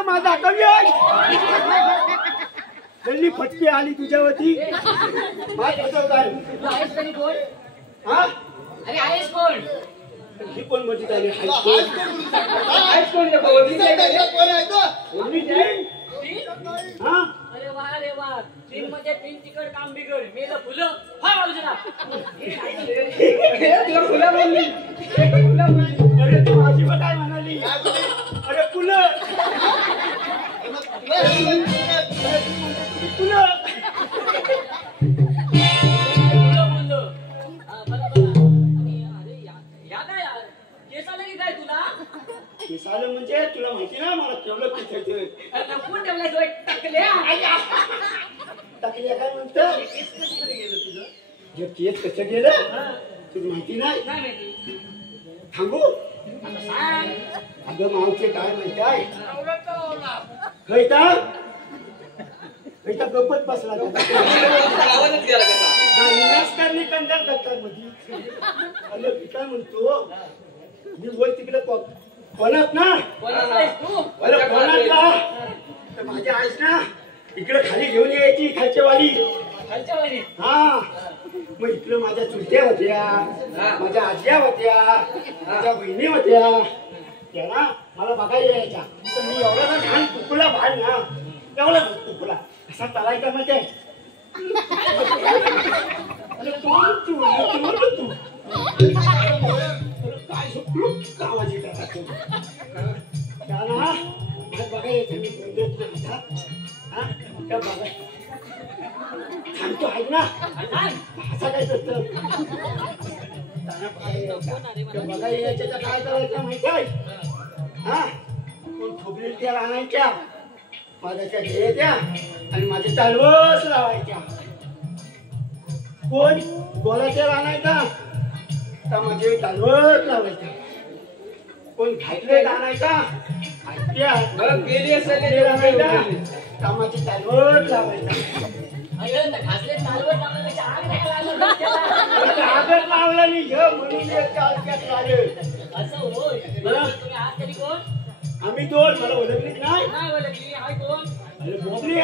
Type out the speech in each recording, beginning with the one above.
तर माझा कमी आहे. जल्ली फटकी आली तुझ्यावरती. माझ बसवताय हा. अरे आहेस कोण? ही कोण म्हणते आली हायस्कूल? कोण हा. अरे वा तीन म्हणजे तीन तिकड काम बिघड मेलं फुलं हा बाजूला तुला फुलं बोलली. अरे तू माझी पण काय म्हणाली? अरे फुलं फुलं केसालं म्हणजे तुला माहिती ना मला ठेवलं पिठायचं. कोण ठेवलाय टाकल्या टाकल्या काय म्हणतं? जे केस कसं गेलं तुला माहिती नाही? थांबू अगं मावचे काय माहिती आहे? गप्पत बसला करणी कंटाळ करतात मध्ये. अरे मी काय म्हणतो मी बोल तिकडे कोणात ना अरे कोणातला तर माझ्या आईस ना इकडे खाली घेऊन यायची खालच्या वाली. हा मग इकडे माझ्या चुलत्या होत्या, माझ्या आज्या होत्या, माझ्या बहिणी होत्या. त्या ना मला बघायला यायच्या. तर मी एवढा ना छान कुकुला भाड ना एवढा कुकुला कसा चालायचा माहिती आहे? अरे कोण तू काय झोपलो आवाज येत त्याला बघायला यायचं. हा त्या बघा सांगतो आहे ना असा काय करतं बघायला यायच्या काय करायचं माहिती आहे? हा कोण ठोकलेल्या त्या आणायच्या माझ्याच्या घ्यायच्या आणि माझे चालवस लावायच्या. कोण गोलाच्या आणायचा तर माझे चालवस लावायच्या. कोण घातले आणायचा कामाची चालवत लावायचा. आगत लावला नाही म्हणून आम्ही दोन मला ओळखलीच नाही. अरे बोबले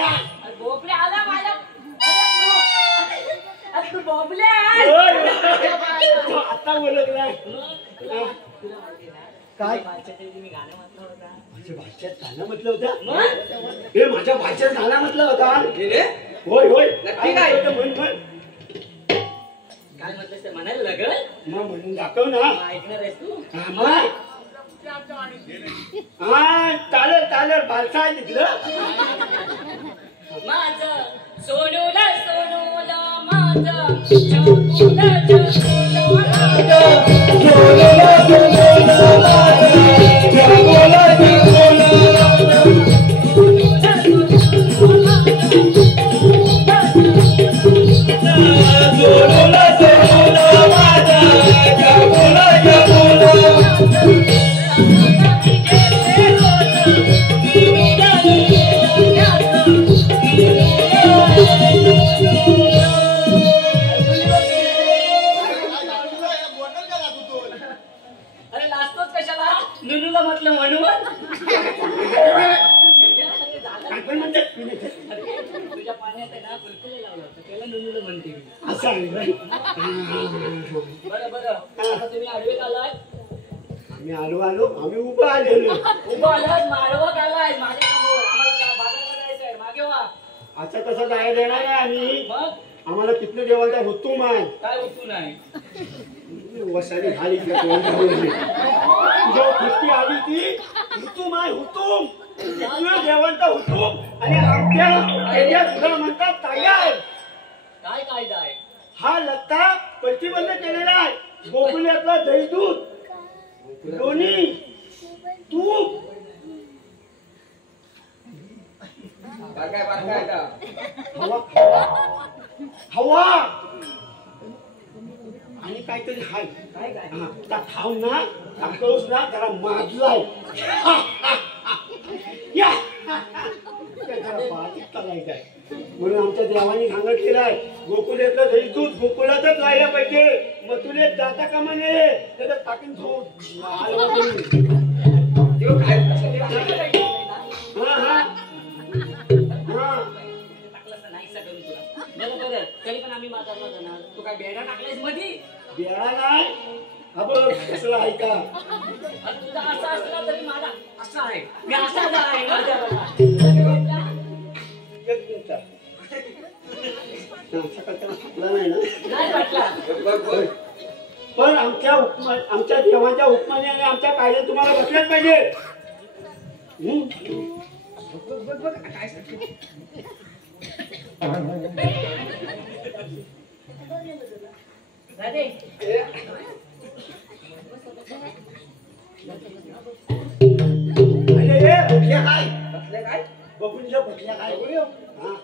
आता ओळखला काय माझ्या भाषेत गाणं म्हटलं होतं. हे माझ्या भाषेत गाणं म्हटलं होता. होय होय काय म्हण म्हटलं ते म्हणायला लागल मग म्हणून दाखव ना. ऐकणार आहेस तू? हा चालेल चालेल बालसा आहे तिथलं. माझं सोनूला सोनूला माझं सोनूला आम्ही उभा आलेलो. असं कसं जायला देणार आहे आम्ही? आम्हाला किती देवाचा हुतूम आहे. काय हुतूम आहे? वसाडी झाली तुझ्या खुशी आली ती हुतूम आहे. हुतूम देवांचा हुतूम आणि आमच्या सुद्धा म्हणतात कायदा आहे. काय कायदा आहे? हा लत्ता प्रतिबंध केलेला आहे. गोकुल्यातला दही दूध लोणी तूप हवा आणि काहीतरी हाय त्या खाऊन ना टाकतोस ना त्याला माजलाय म्हणून आमच्या देवानी सांगत केलाय गोकुल्यातलं दही दूध गोकुळातच राहिलं पाहिजे. मथुरेत जाता कामा नये त्याच्यात टाकून बरं तरी पण आम्ही बाजारला जाणार. तू काय बेडा टाकलायस मधी? बेळा नाही हा बघ कसला आहे का तुझा असा असला तरी माझा असा आहे. मी असाच आहे बाजाराला. एक मिनिट सकाळच्या थकला नाही ना नाही वाटला. पण आमच्या देवाच्या हुकमाने आणि आमच्या कायद्यात तुम्हाला बसल्याच पाहिजे. काय सांगतो? राधे बघल्या काय बसले काय? बघून जा बघल्या काय हा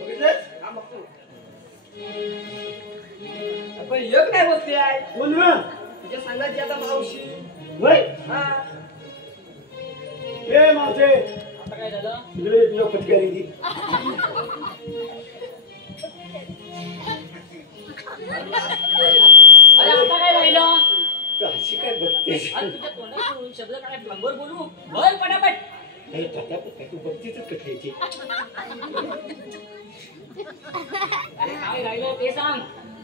बघितलंस हा बघतो. आपण एक नाही बसले आहे. कोण ना तुझ्या सांगायची आता मावशी. होय हा हे माझे आता काय झालं? तिकडे तुझ्या फटक्यारी दी अरे आता काय राहिलं? अशी काय बघतेस अरे तुझ्या तोंडातून शब्द काय प्लंबर बोलू? बोल पटापट. नाही तू बघतीच कथेची अरे काय राहिलं ते सांग.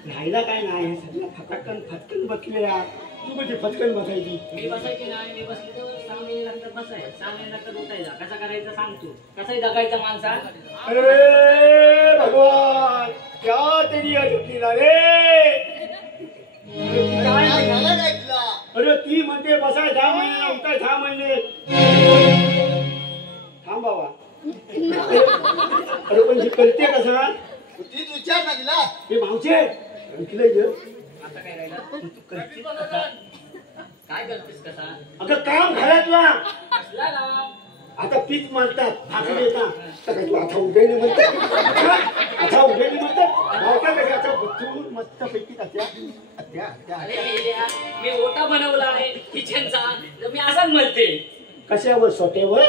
राहिला काय नाही सगळं फटकन बसलेल्या तू म्हणजे फटकन बसायची मी बसायची नाही. मी बसली तर 6 महिने लागतात बसाय. 6 महिने लागतात उठायला. कसा करायचा सांग तू. कसाही जगायचा माणसा. अरे भगवान क्या तेरी अजुकलीला रे काय अरे ती म्हणते बसाय 6 महिने उठाय 6 महिने थांब बाबा अरे पण ही कळते कसा तीच विचार ना तिला. हे मावशे ऐकलंय ग आता काय राहिलं? तू करतेस कसा? काय करतेस कसा? अगं काम घरातला कसला राव? आता पीक मारतात भाकरी येतात तर काय तू आता उभे नाही म्हणतात आता उभे नाही म्हणतात बायका कशा आता बसून मस्त पैकी त्या अरे मेल्या, मी ओटा बनवला आहे किचनचा. तर मी असाच म्हणते. कशावर सोट्यावर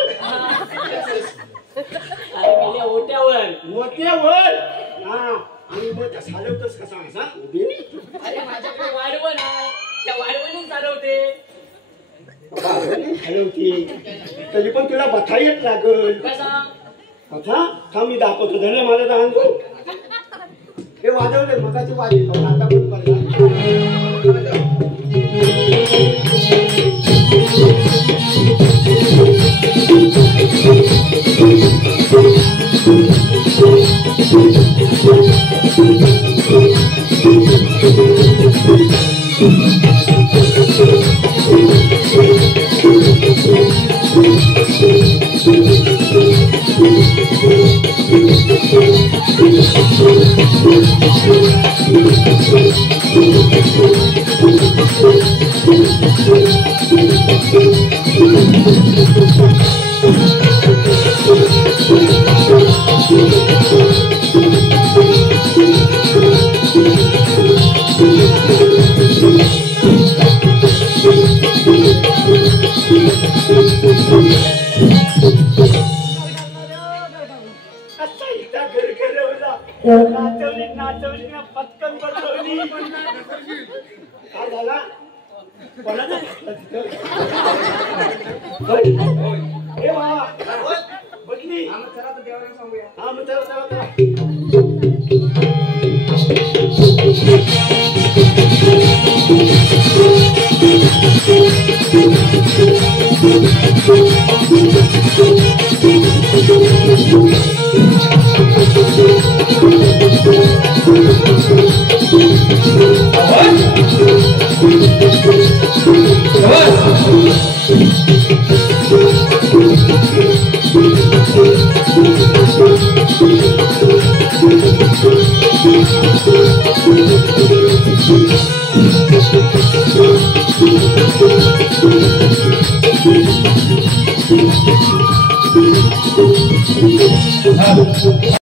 अरे मेल्या ओट्यावर. मोठ्यावर हा आणि मग त्या चालवतोस कसा असा उभे अरे माझ्याकडे वाढवण आहे. त्या वाढवणीत चालवते. चालवते तरी पण तुला बथा येत लागल कसा? बथा थांब मी दाखवतो धरले माझा दहान तू हे वाजवले मगाचे वाजले आता पण पडला नाचवली ना पटकन बसवली काय झाला कोणाचा हे बाबा बघली हा मग चला What?